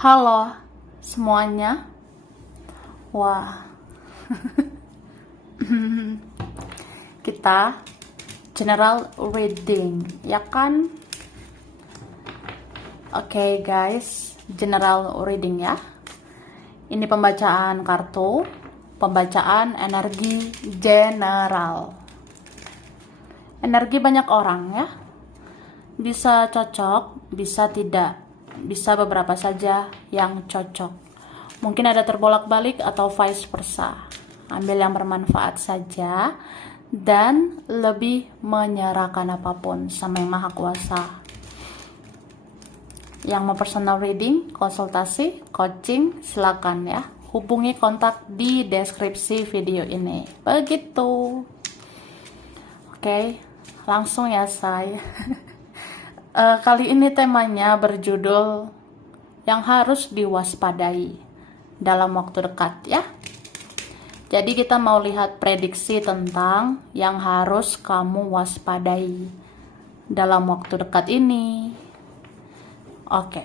Halo semuanya. Wah, kita general reading, ya kan? Oke, guys, general reading ya. Ini pembacaan kartu, pembacaan energi general. Energi banyak orang ya. Bisa cocok, bisa tidak. Bisa beberapa saja yang cocok. Mungkin ada terbolak-balik atau vice versa. Ambil yang bermanfaat saja dan lebih menyerahkan apapun sama Yang Maha Kuasa. Yang mau personal reading, konsultasi, coaching, silakan ya. Hubungi kontak di deskripsi video ini. Begitu. Oke, langsung ya say. Kali ini temanya berjudul yang harus diwaspadai dalam waktu dekat ya. Jadi kita mau lihat prediksi tentang yang harus kamu waspadai dalam waktu dekat ini. Oke.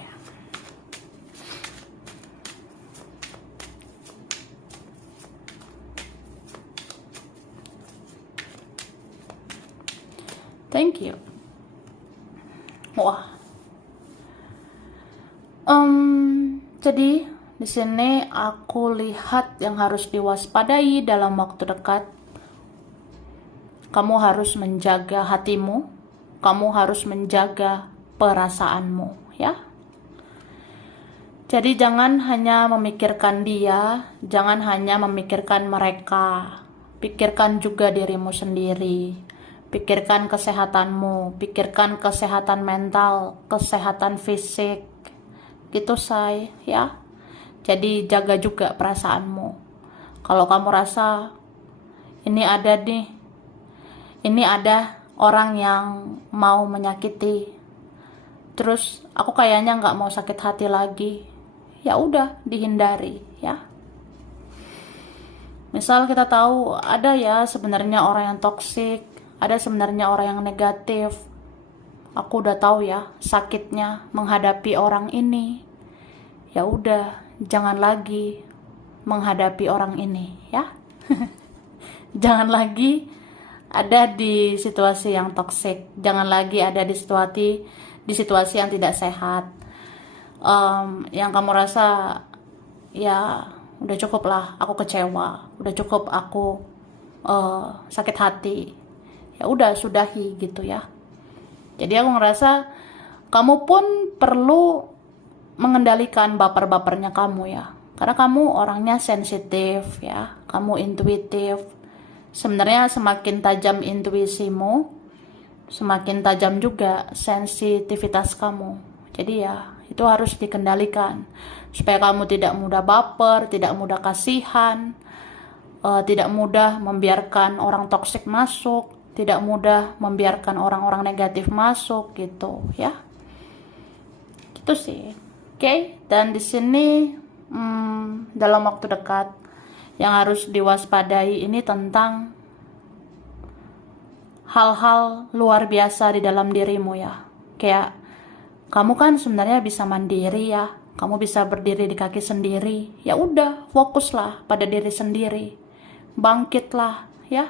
Thank you. Wah. Jadi di sini aku lihat yang harus diwaspadai dalam waktu dekat. Kamu harus menjaga hatimu, kamu harus menjaga perasaanmu, ya. Jadi jangan hanya memikirkan dia, jangan hanya memikirkan mereka. Pikirkan juga dirimu sendiri. Pikirkan kesehatanmu, pikirkan kesehatan mental, kesehatan fisik. Gitu say, ya. Jadi jaga juga perasaanmu. Kalau kamu rasa ini ada orang yang mau menyakiti, terus aku kayaknya nggak mau sakit hati lagi, ya udah dihindari ya. Misal kita tahu ada ya sebenarnya orang yang toksik, ada sebenarnya orang yang negatif. Aku udah tahu ya sakitnya menghadapi orang ini. Ya udah, jangan lagi menghadapi orang ini ya. Jangan lagi ada di situasi yang toksik. Jangan lagi ada di situasi yang tidak sehat. Yang kamu rasa ya udah cukup lah, aku kecewa, udah cukup aku sakit hati. Ya udah sudahi gitu ya. Jadi aku ngerasa kamu pun perlu mengendalikan baper-bapernya kamu ya. Karena kamu orangnya sensitif ya, kamu intuitif. Sebenarnya semakin tajam intuisimu, semakin tajam juga sensitivitas kamu. Jadi ya, itu harus dikendalikan. Supaya kamu tidak mudah baper, tidak mudah kasihan, tidak mudah membiarkan orang toksik masuk, tidak mudah membiarkan orang-orang negatif masuk gitu ya. Gitu sih. Oke, dan di sini dalam waktu dekat yang harus diwaspadai ini tentang hal-hal luar biasa di dalam dirimu ya. Kayak kamu kan sebenarnya bisa mandiri ya, kamu bisa berdiri di kaki sendiri. Ya udah, fokuslah pada diri sendiri, bangkitlah ya,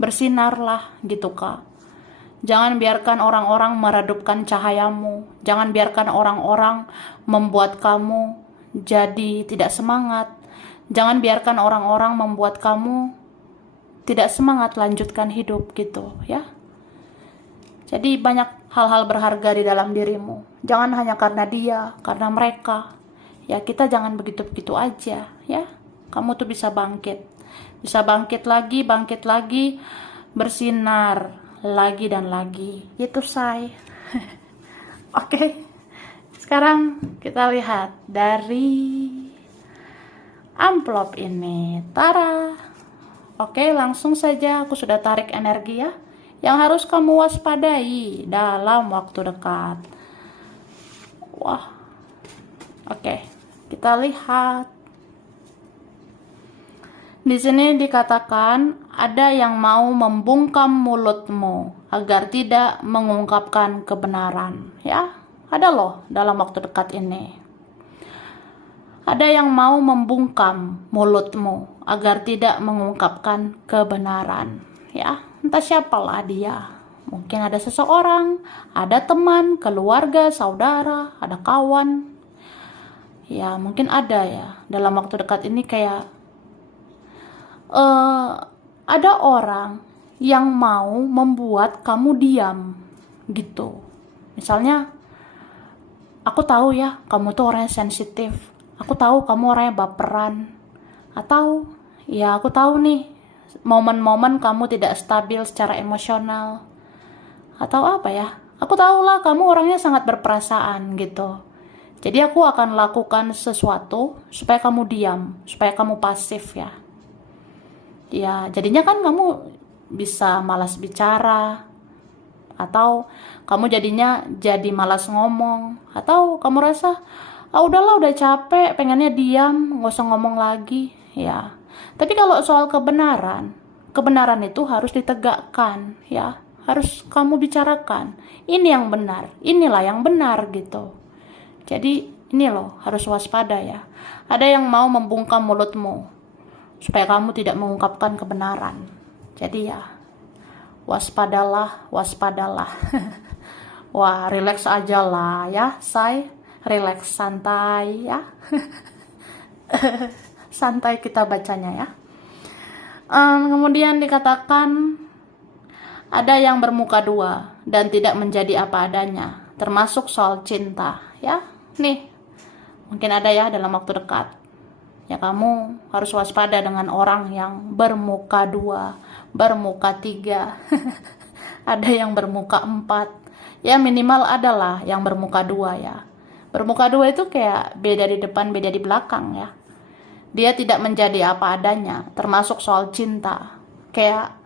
bersinarlah gitu kak. Jangan biarkan orang-orang meredupkan cahayamu. Jangan biarkan orang-orang membuat kamu jadi tidak semangat. Jangan biarkan orang-orang membuat kamu tidak semangat lanjutkan hidup gitu ya. Jadi banyak hal-hal berharga di dalam dirimu. Jangan hanya karena dia, karena mereka. Ya kita jangan begitu-begitu aja ya. Kamu tuh bisa bangkit. Bisa bangkit lagi, bersinar lagi dan lagi gitu say. Oke. Sekarang kita lihat dari amplop ini. Tara. Oke, langsung saja aku sudah tarik energi ya. Yang harus kamu waspadai dalam waktu dekat. Wah. Oke, kita lihat. Di sini dikatakan ada yang mau membungkam mulutmu agar tidak mengungkapkan kebenaran. Ya, ada loh dalam waktu dekat ini. Ada yang mau membungkam mulutmu agar tidak mengungkapkan kebenaran. Ya, entah siapalah dia. Mungkin ada seseorang, ada teman, keluarga, saudara, ada kawan. Ya, mungkin ada ya. Dalam waktu dekat ini kayak ada orang yang mau membuat kamu diam gitu. Misalnya, aku tahu ya, kamu tuh orangnya sensitif. Aku tahu kamu orangnya baperan. Atau, ya aku tahu nih, momen-momen kamu tidak stabil secara emosional. Atau apa ya, aku tahu lah kamu orangnya sangat berperasaan gitu. Jadi aku akan lakukan sesuatu supaya kamu diam, supaya kamu pasif ya. Ya, jadinya kan kamu bisa malas bicara, atau kamu jadinya jadi malas ngomong, atau kamu rasa udahlah, udah capek, pengennya diam, nggak usah ngomong lagi ya. Tapi kalau soal kebenaran itu harus ditegakkan ya, harus kamu bicarakan, ini yang benar, inilah yang benar gitu. Jadi ini loh, harus waspada ya. Ada yang mau membungkam mulutmu supaya kamu tidak mengungkapkan kebenaran. Jadi ya, waspadalah. Wah, relax aja lah ya, say. Relax, santai ya. Santai kita bacanya ya. Kemudian dikatakan ada yang bermuka dua dan tidak menjadi apa adanya, termasuk soal cinta ya. Nih, mungkin ada ya dalam waktu dekat. Ya, kamu harus waspada dengan orang yang bermuka dua, bermuka tiga, ada yang bermuka empat. Ya minimal adalah yang bermuka dua ya. Bermuka dua itu kayak beda di depan, beda di belakang ya. Dia tidak menjadi apa adanya, termasuk soal cinta. Kayak,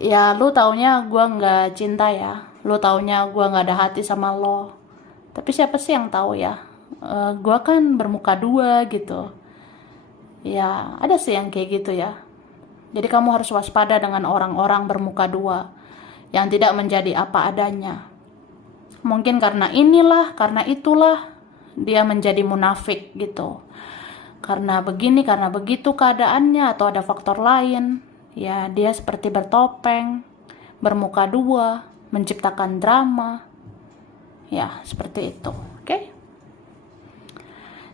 ya lu taunya gue nggak cinta ya, lu taunya gue nggak ada hati sama lo. Tapi siapa sih yang tahu ya? Gue kan bermuka dua gitu. Ya, ada sih yang kayak gitu ya. Jadi kamu harus waspada dengan orang-orang bermuka dua yang tidak menjadi apa adanya. Mungkin karena inilah, karena itulah dia menjadi munafik gitu. Karena begini, karena begitu keadaannya, atau ada faktor lain. Ya, dia seperti bertopeng, bermuka dua, menciptakan drama. Ya, seperti itu. Oke?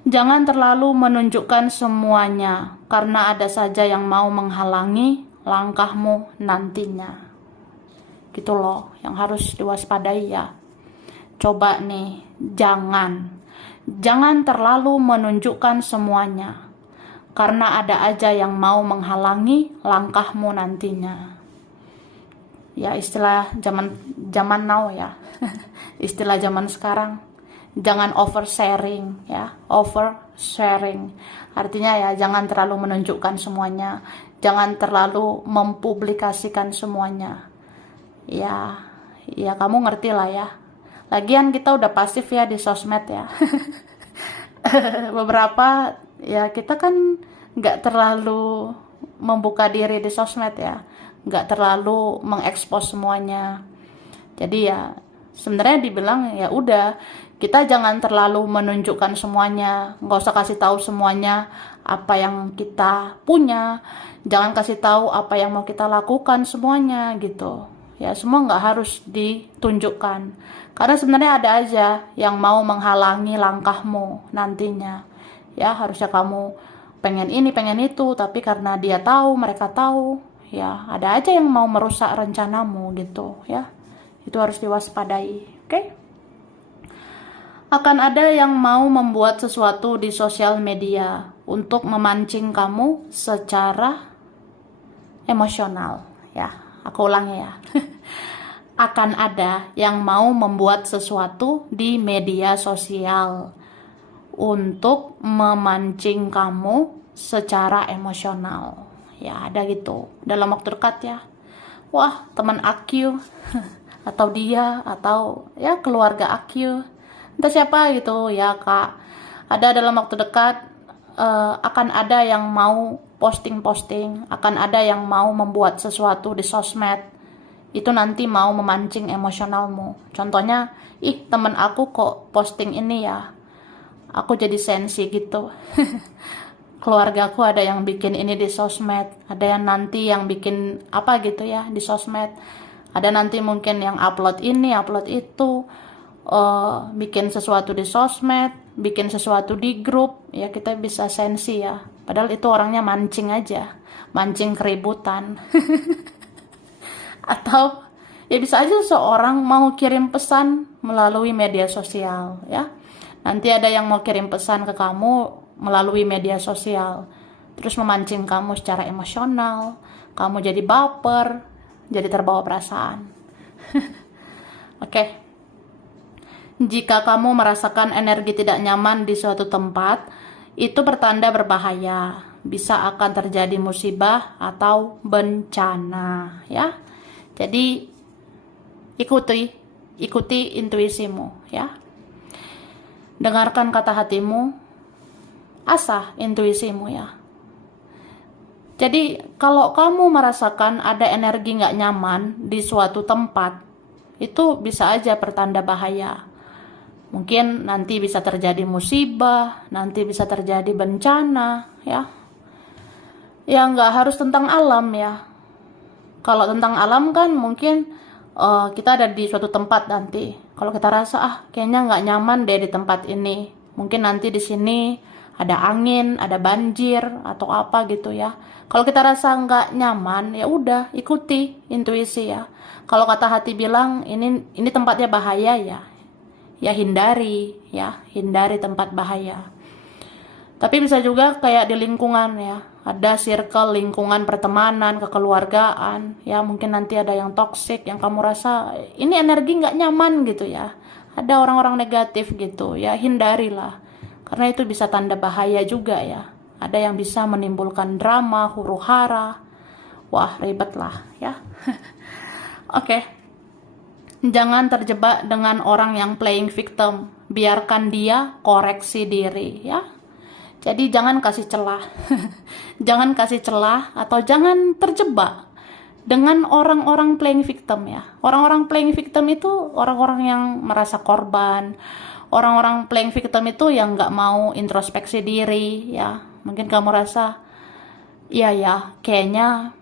Jangan terlalu menunjukkan semuanya, karena ada saja yang mau menghalangi langkahmu nantinya. Gitu loh, yang harus diwaspadai ya. Coba nih, jangan terlalu menunjukkan semuanya, karena ada aja yang mau menghalangi langkahmu nantinya. Ya, istilah zaman now ya. Istilah zaman sekarang. Jangan oversharing ya, oversharing. Artinya ya, jangan terlalu menunjukkan semuanya, jangan terlalu mempublikasikan semuanya. Ya, kamu ngerti lah ya. Lagian kita udah pasif ya di sosmed ya. Beberapa ya kita kan nggak terlalu membuka diri di sosmed ya, nggak terlalu mengekspos semuanya. Jadi ya sebenarnya dibilang ya udah, kita jangan terlalu menunjukkan semuanya, nggak usah kasih tahu semuanya apa yang kita punya, jangan kasih tahu apa yang mau kita lakukan semuanya gitu. Ya semua nggak harus ditunjukkan, karena sebenarnya ada aja yang mau menghalangi langkahmu nantinya. Ya harusnya kamu pengen ini, pengen itu, tapi karena dia tahu, mereka tahu, ya ada aja yang mau merusak rencanamu gitu ya. Itu harus diwaspadai, oke? Akan ada yang mau membuat sesuatu di sosial media untuk memancing kamu secara emosional ya. Aku ulangi ya. Akan ada yang mau membuat sesuatu di media sosial untuk memancing kamu secara emosional. Ya, ada gitu dalam waktu dekat ya. Wah, teman aku atau dia, atau ya keluarga aku, entah siapa gitu ya kak, ada dalam waktu dekat akan ada yang mau posting, akan ada yang mau membuat sesuatu di sosmed, itu nanti mau memancing emosionalmu. Contohnya, temen aku kok posting ini ya, aku jadi sensi gitu. Keluargaku ada yang bikin ini di sosmed, ada yang nanti yang bikin apa gitu ya di sosmed, ada nanti mungkin yang upload ini upload itu, bikin sesuatu di sosmed, bikin sesuatu di grup, ya kita bisa sensi ya, padahal itu orangnya mancing aja, mancing keributan. Atau ya bisa aja seorang mau kirim pesan melalui media sosial ya. Nanti ada yang mau kirim pesan ke kamu melalui media sosial, terus memancing kamu secara emosional, kamu jadi baper, jadi terbawa perasaan. Oke. Jika kamu merasakan energi tidak nyaman di suatu tempat, itu pertanda berbahaya. Bisa akan terjadi musibah atau bencana ya. Jadi ikuti intuisimu ya. Dengarkan kata hatimu, asah intuisimu ya. Jadi kalau kamu merasakan ada energi nggak nyaman di suatu tempat, itu bisa aja pertanda bahaya. Mungkin nanti bisa terjadi musibah, nanti bisa terjadi bencana ya. Ya nggak harus tentang alam ya. Kalau tentang alam kan mungkin kita ada di suatu tempat nanti. Kalau kita rasa kayaknya nggak nyaman deh di tempat ini, mungkin nanti di sini ada angin, ada banjir atau apa gitu ya. Kalau kita rasa nggak nyaman, ya udah ikuti intuisi ya. Kalau kata hati bilang ini tempatnya bahaya ya hindari tempat bahaya. Tapi bisa juga kayak di lingkungan ya, ada circle lingkungan pertemanan, kekeluargaan, ya mungkin nanti ada yang toksik, yang kamu rasa ini energi nggak nyaman gitu ya. Ada orang-orang negatif gitu, ya hindarilah. Karena itu bisa tanda bahaya juga ya. Ada yang bisa menimbulkan drama, huru-hara. Wah, ribet lah ya. Oke. Jangan terjebak dengan orang yang playing victim. Biarkan dia koreksi diri ya. Jadi jangan kasih celah. Jangan kasih celah atau jangan terjebak dengan orang-orang playing victim ya. Orang-orang playing victim itu orang-orang yang merasa korban. Orang-orang playing victim itu yang nggak mau introspeksi diri ya. Mungkin kamu rasa, iya ya, kayaknya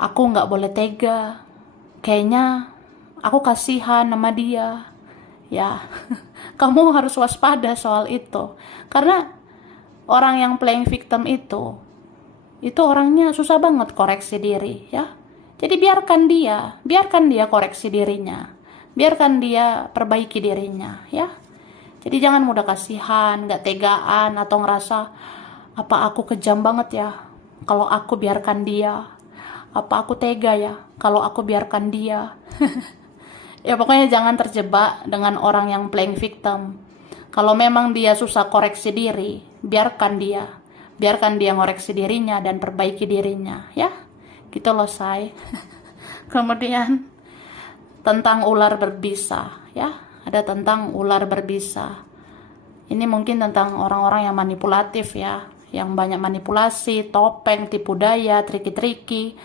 aku nggak boleh tega. Kayaknya aku kasihan sama dia. Ya, kamu harus waspada soal itu. Karena orang yang playing victim itu orangnya susah banget koreksi diri ya. Jadi biarkan dia koreksi dirinya, biarkan dia perbaiki dirinya ya. Jadi jangan mudah kasihan, gak tegaan atau ngerasa apa aku kejam banget ya kalau aku biarkan dia, apa aku tega ya kalau aku biarkan dia. Ya pokoknya jangan terjebak dengan orang yang playing victim. Kalau memang dia susah koreksi diri, biarkan dia ngoreksi dirinya dan perbaiki dirinya ya. Gitu loh say. Kemudian tentang ular berbisa ya, ada tentang ular berbisa. Ini mungkin tentang orang-orang yang manipulatif ya, yang banyak manipulasi, topeng, tipu daya, triki-triki,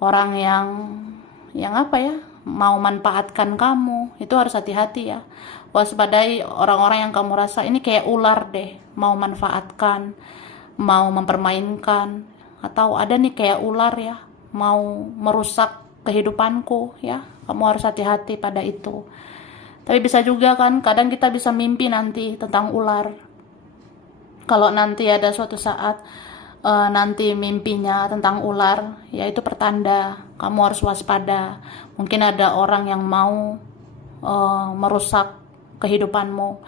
orang yang apa ya, mau manfaatkan kamu. Itu harus hati-hati ya. Waspadai orang-orang yang kamu rasa ini kayak ular deh, mau manfaatkan, mau mempermainkan, atau ada nih kayak ular ya, mau merusak kehidupanku ya. Kamu harus hati-hati pada itu. Tapi bisa juga kan, kadang kita bisa mimpi nanti tentang ular. Kalau nanti ada suatu saat nanti mimpinya tentang ular, ya itu pertanda kamu harus waspada. Mungkin ada orang yang mau merusak kehidupanmu.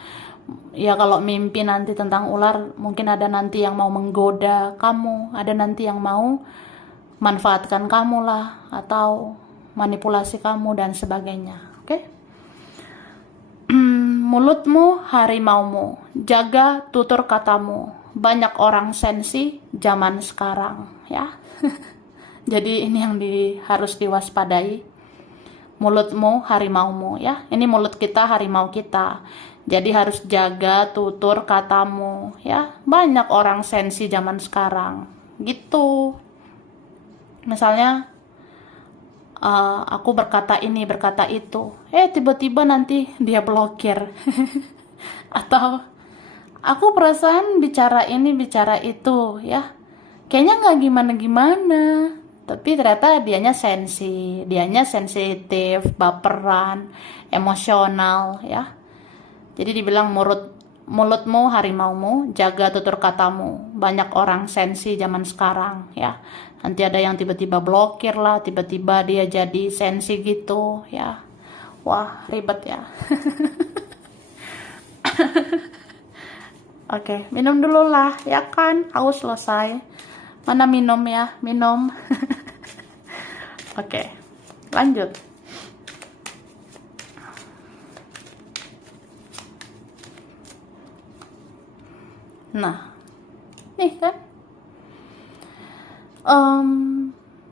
Ya kalau mimpi nanti tentang ular, mungkin ada nanti yang mau menggoda kamu, ada nanti yang mau manfaatkan kamu lah, atau manipulasi kamu dan sebagainya. Oke? Mulutmu harimaumu, jaga tutur katamu. Banyak orang sensi zaman sekarang ya. Jadi ini yang harus diwaspadai. Mulutmu harimaumu ya. Ini mulut kita harimau kita. Jadi harus jaga tutur katamu ya. Banyak orang sensi zaman sekarang gitu. Misalnya aku berkata ini, berkata itu, tiba-tiba nanti dia blokir. Atau Aku perasaan bicara ini bicara itu ya, kayaknya nggak gimana-gimana, tapi ternyata dianya sensitif, baperan, emosional ya. Jadi dibilang mulutmu harimaumu, jaga tutur katamu. Banyak orang sensi zaman sekarang ya. Nanti ada yang tiba-tiba blokir lah, tiba-tiba dia jadi sensi gitu ya. Wah, ribet ya. Oke, minum dulu lah ya kan. Aku selesai. Mana minum ya? Minum. Oke, lanjut. Nah, nih kan.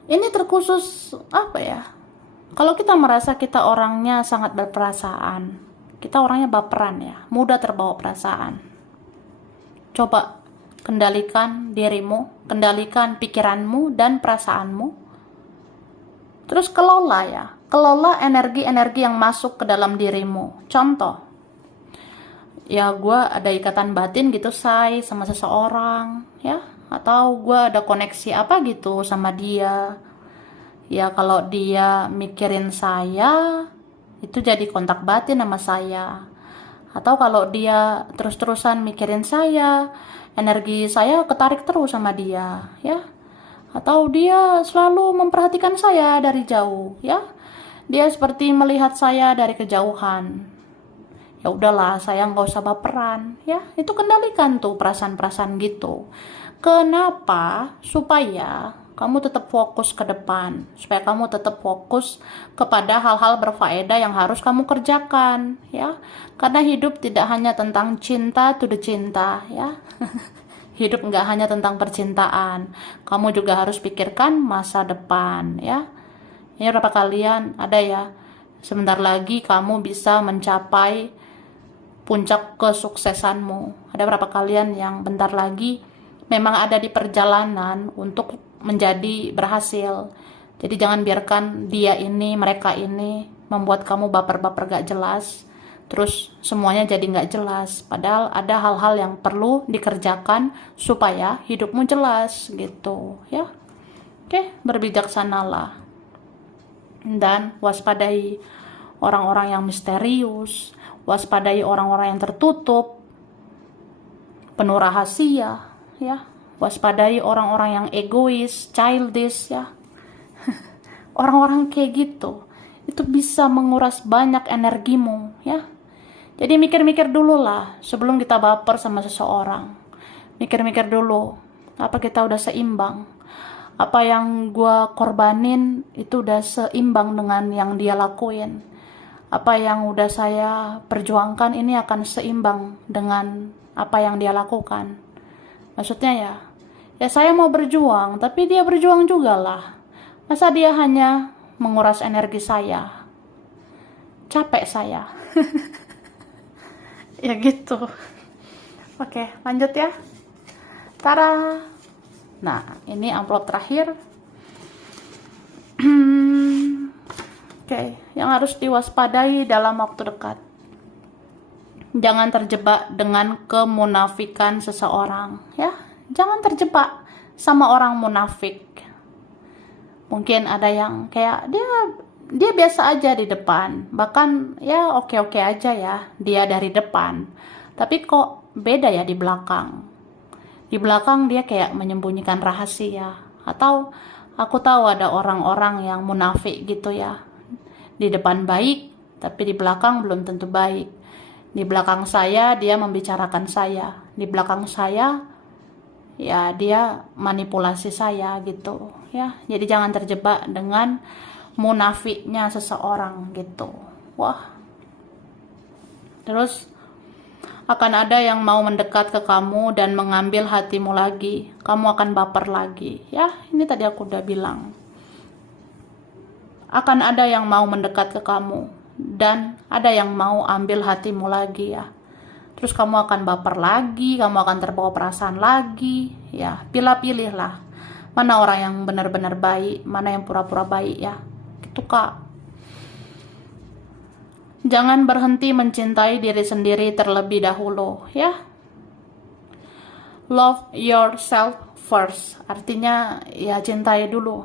Ini terkhusus apa ya? Kalau kita merasa kita orangnya sangat berperasaan, kita orangnya baperan ya, mudah terbawa perasaan. Coba kendalikan dirimu, kendalikan pikiranmu dan perasaanmu. Terus kelola energi-energi yang masuk ke dalam dirimu. Contoh, ya gue ada ikatan batin gitu sama seseorang ya, atau gue ada koneksi apa gitu sama dia ya. Kalau dia mikirin saya, itu jadi kontak batin sama saya. Atau kalau dia terus-terusan mikirin saya, energi saya ketarik terus sama dia ya. Atau dia selalu memperhatikan saya dari jauh ya, dia seperti melihat saya dari kejauhan. Ya udahlah, saya nggak usah baperan ya. Itu kendalikan tuh perasaan-perasaan gitu. Kenapa? Supaya kamu tetap fokus ke depan, supaya kamu tetap fokus kepada hal-hal berfaedah yang harus kamu kerjakan ya. Karena hidup tidak hanya tentang cinta to the cinta ya. Hidup nggak hanya tentang percintaan, kamu juga harus pikirkan masa depan ya. Ini berapa kalian ada ya, sebentar lagi kamu bisa mencapai puncak kesuksesanmu. Ada berapa kalian yang bentar lagi memang ada di perjalanan untuk menjadi berhasil. Jadi jangan biarkan mereka ini membuat kamu baper-baper gak jelas, terus semuanya jadi gak jelas. Padahal ada hal-hal yang perlu dikerjakan supaya hidupmu jelas gitu ya. Oke, berbijaksanalah dan waspadai orang-orang yang misterius, waspadai orang-orang yang tertutup, penuh rahasia ya. Waspadai orang-orang yang egois, childish ya. Orang-orang kayak gitu itu bisa menguras banyak energimu ya. Jadi mikir-mikir dulu lah sebelum kita baper sama seseorang. Mikir-mikir dulu, apa kita udah seimbang? Apa yang gua korbanin itu udah seimbang dengan yang dia lakuin? Apa yang udah saya perjuangkan ini akan seimbang dengan apa yang dia lakukan? Maksudnya ya saya mau berjuang, tapi dia berjuang juga lah. Masa dia hanya menguras energi saya? Capek saya. Ya gitu. Oke, lanjut ya. Tara. Nah, ini amplop terakhir. Oke, yang harus diwaspadai dalam waktu dekat. Jangan terjebak dengan kemunafikan seseorang ya. Jangan terjebak sama orang munafik. Mungkin ada yang kayak dia biasa aja di depan, bahkan ya oke-oke aja ya dia dari depan, tapi kok beda ya di belakang. Di belakang dia kayak menyembunyikan rahasia. Atau aku tahu ada orang-orang yang munafik gitu ya, di depan baik tapi di belakang belum tentu baik. Di belakang saya dia membicarakan saya, di belakang saya ya dia manipulasi saya gitu ya. Jadi jangan terjebak dengan munafiknya seseorang gitu. Wah. Terus akan ada yang mau mendekat ke kamu dan mengambil hatimu lagi. Kamu akan baper lagi ya. Ini tadi aku udah bilang. Akan ada yang mau mendekat ke kamu dan ada yang mau ambil hatimu lagi ya. Terus kamu akan baper lagi, kamu akan terbawa perasaan lagi ya. Pilih-pilih lah mana orang yang benar-benar baik, mana yang pura-pura baik ya. Gitu Kak. Jangan berhenti mencintai diri sendiri terlebih dahulu ya. Love yourself first. Artinya ya cintai dulu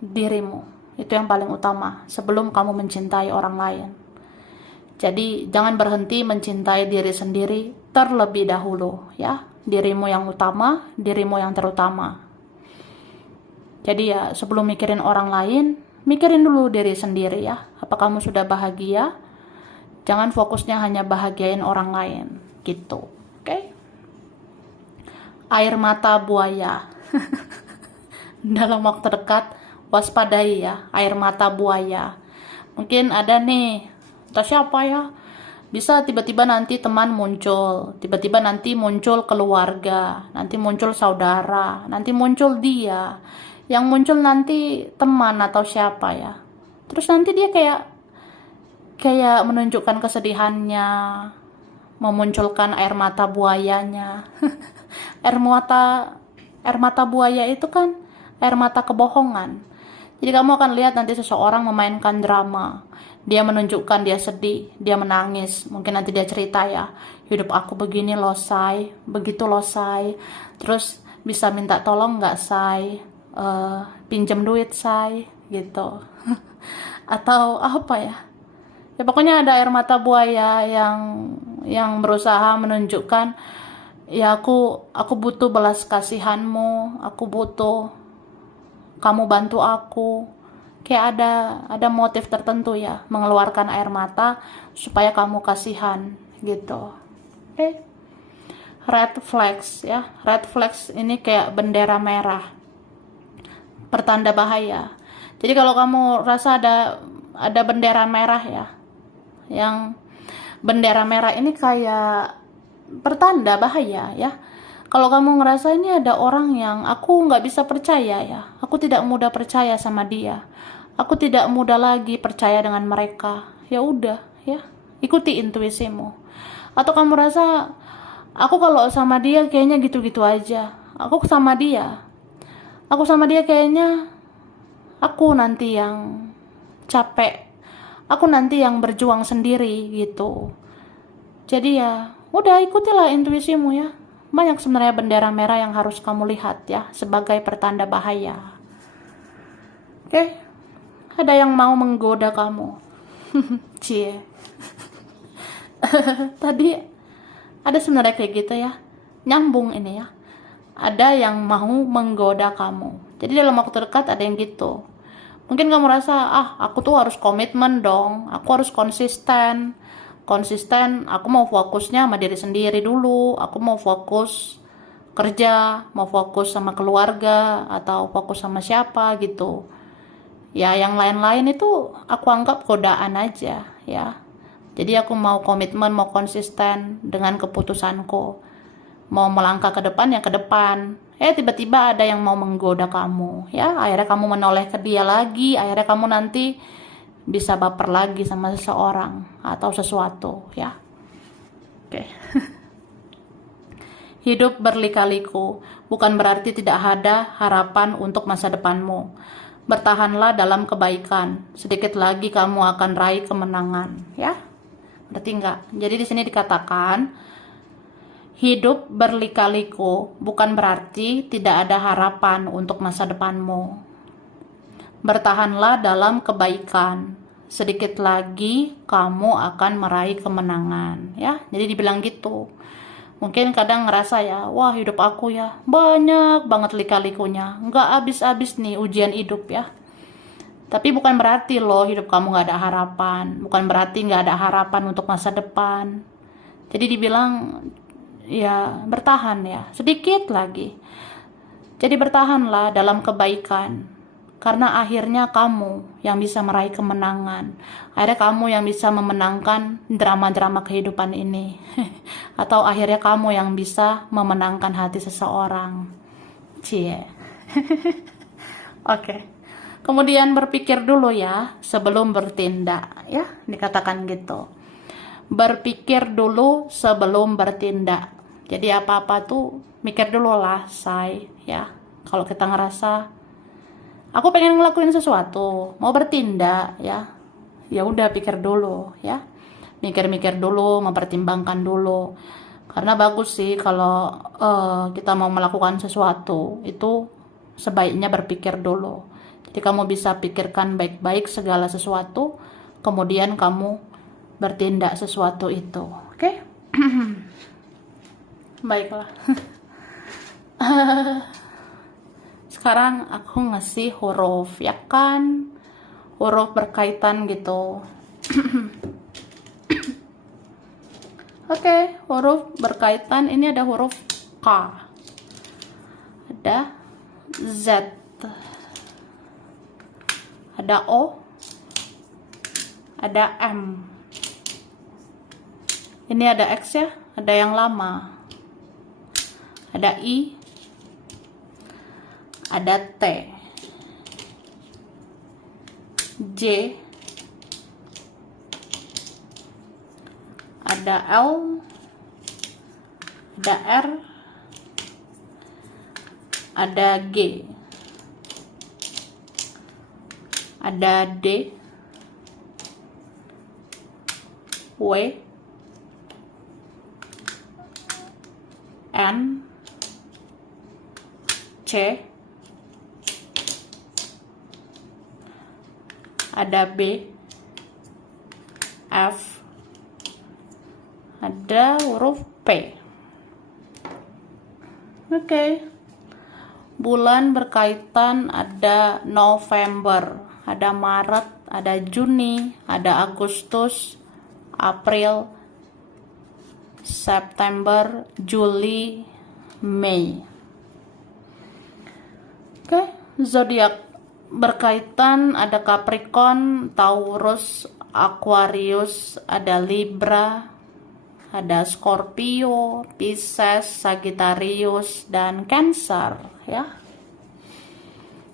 dirimu. Itu yang paling utama sebelum kamu mencintai orang lain. Jadi jangan berhenti mencintai diri sendiri terlebih dahulu ya. Dirimu yang utama, dirimu yang terutama. Jadi ya sebelum mikirin orang lain, mikirin dulu diri sendiri ya. Apa kamu sudah bahagia? Jangan fokusnya hanya bahagiain orang lain gitu. Oke? Air mata buaya. Dalam waktu dekat waspadai ya, air mata buaya. Mungkin ada nih, atau siapa ya? Bisa tiba-tiba nanti teman muncul, tiba-tiba nanti muncul keluarga, nanti muncul saudara, nanti muncul dia. Yang muncul nanti teman atau siapa ya. Terus nanti dia kayak menunjukkan kesedihannya, memunculkan air mata buayanya. air mata buaya itu kan air mata kebohongan. Jadi kamu akan lihat nanti seseorang memainkan drama. Dia menunjukkan dia sedih, dia menangis. Mungkin nanti dia cerita ya, hidup aku begini loh say, begitu loh say. Terus bisa minta tolong nggak say, pinjam duit say, gitu. Atau apa ya? Ya pokoknya ada air mata buaya yang berusaha menunjukkan ya aku butuh belas kasihanmu, aku butuh kamu bantu aku. Kayak ada motif tertentu ya, mengeluarkan air mata supaya kamu kasihan gitu. Oke. Red flags ya. Red flags ini kayak bendera merah. Pertanda bahaya. Jadi kalau kamu rasa ada bendera merah ya, yang bendera merah ini kayak pertanda bahaya ya. Kalau kamu ngerasa ini ada orang yang aku nggak bisa percaya ya, aku tidak mudah percaya sama dia, aku tidak mudah lagi percaya dengan mereka, ya udah ya, ikuti intuisimu. Atau kamu rasa aku kalau sama dia kayaknya gitu-gitu aja, aku sama dia kayaknya aku nanti yang capek, aku nanti yang berjuang sendiri gitu. Jadi ya udah ikutilah intuisimu ya. Banyak sebenarnya bendera merah yang harus kamu lihat ya sebagai pertanda bahaya. Oke. Ada yang mau menggoda kamu. Cie. Tadi ada sebenarnya kayak gitu ya. Nyambung ini ya. Ada yang mau menggoda kamu. Jadi dalam waktu dekat ada yang gitu. Mungkin kamu rasa, aku tuh harus komitmen dong. Aku harus konsisten, aku mau fokusnya sama diri sendiri dulu, aku mau fokus kerja, mau fokus sama keluarga, atau fokus sama siapa gitu ya. Yang lain-lain itu aku anggap godaan aja ya. Jadi aku mau komitmen, mau konsisten dengan keputusanku, mau melangkah ke depan ya ke depan. Tiba-tiba ada yang mau menggoda kamu ya, akhirnya kamu menoleh ke dia lagi, akhirnya kamu nanti bisa baper lagi sama seseorang atau sesuatu ya. Oke. Hidup berlika-liku bukan berarti tidak ada harapan untuk masa depanmu. Bertahanlah dalam kebaikan, sedikit lagi kamu akan raih kemenangan ya. Berarti enggak. Jadi di sini dikatakan hidup berlika-liku bukan berarti tidak ada harapan untuk masa depanmu. Bertahanlah dalam kebaikan, sedikit lagi kamu akan meraih kemenangan ya. Jadi dibilang gitu. Mungkin kadang ngerasa ya, wah hidup aku ya banyak banget lika-likunya, nggak habis-habis nih ujian hidup ya. Tapi bukan berarti loh hidup kamu nggak ada harapan, bukan berarti nggak ada harapan untuk masa depan. Jadi dibilang ya bertahan ya, sedikit lagi. Jadi bertahanlah dalam kebaikan, karena akhirnya kamu yang bisa meraih kemenangan. Akhirnya kamu yang bisa memenangkan drama-drama kehidupan ini. Atau akhirnya kamu yang bisa memenangkan hati seseorang. Cie. Oke. Kemudian berpikir dulu ya sebelum bertindak ya, dikatakan gitu. Berpikir dulu sebelum bertindak. Jadi apa-apa tuh mikir dulu lah, say ya. Kalau kita ngerasa aku pengen ngelakuin sesuatu, mau bertindak ya, ya udah pikir dulu ya, mikir-mikir dulu, mempertimbangkan dulu. Karena bagus sih kalau kita mau melakukan sesuatu, itu sebaiknya berpikir dulu. Jadi kamu bisa pikirkan baik-baik segala sesuatu, kemudian kamu bertindak sesuatu itu. Oke? Baiklah. Sekarang aku ngasih huruf, ya kan? Huruf berkaitan gitu. Oke, huruf berkaitan. Ini ada huruf K, ada Z, ada O, ada M. Ini ada X ya, ada yang lama. Ada I, ada T, J, ada L, ada R, ada G, ada D, W, N, C, ada B, F, ada huruf P. Oke. Bulan berkaitan ada November, ada Maret, ada Juni, ada Agustus, April, September, Juli, Mei. Oke, zodiak berkaitan ada Capricorn, Taurus, Aquarius, ada Libra, ada Scorpio, Pisces, Sagittarius, dan Cancer ya.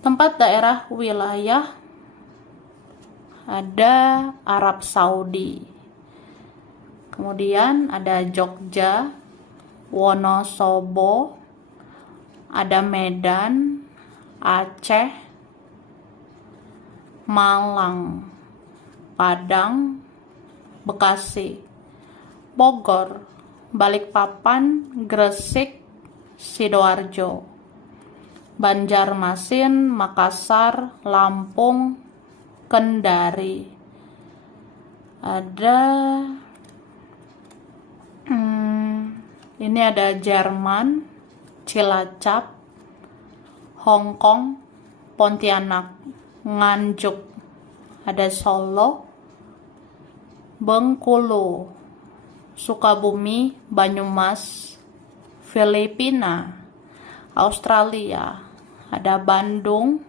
Tempat daerah wilayah ada Arab Saudi. Kemudian ada Jogja, Wonosobo, ada Medan, Aceh, Malang, Padang, Bekasi, Bogor, Balikpapan, Gresik, Sidoarjo, Banjarmasin, Makassar, Lampung, Kendari. Ada ini ada Jerman, Cilacap, Hong Kong, Pontianak, Nganjuk, ada Solo, Bengkulu, Sukabumi, Banyumas, Filipina, Australia, ada Bandung,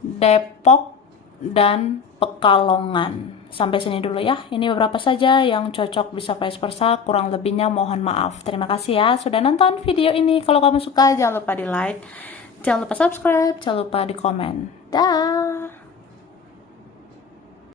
Depok, dan Pekalongan. Sampai sini dulu ya. Ini beberapa saja yang cocok, bisa vice versa. Kurang lebihnya mohon maaf. Terima kasih ya sudah nonton video ini. Kalau kamu suka jangan lupa di like, jangan lupa subscribe, jangan lupa di komen. Dah.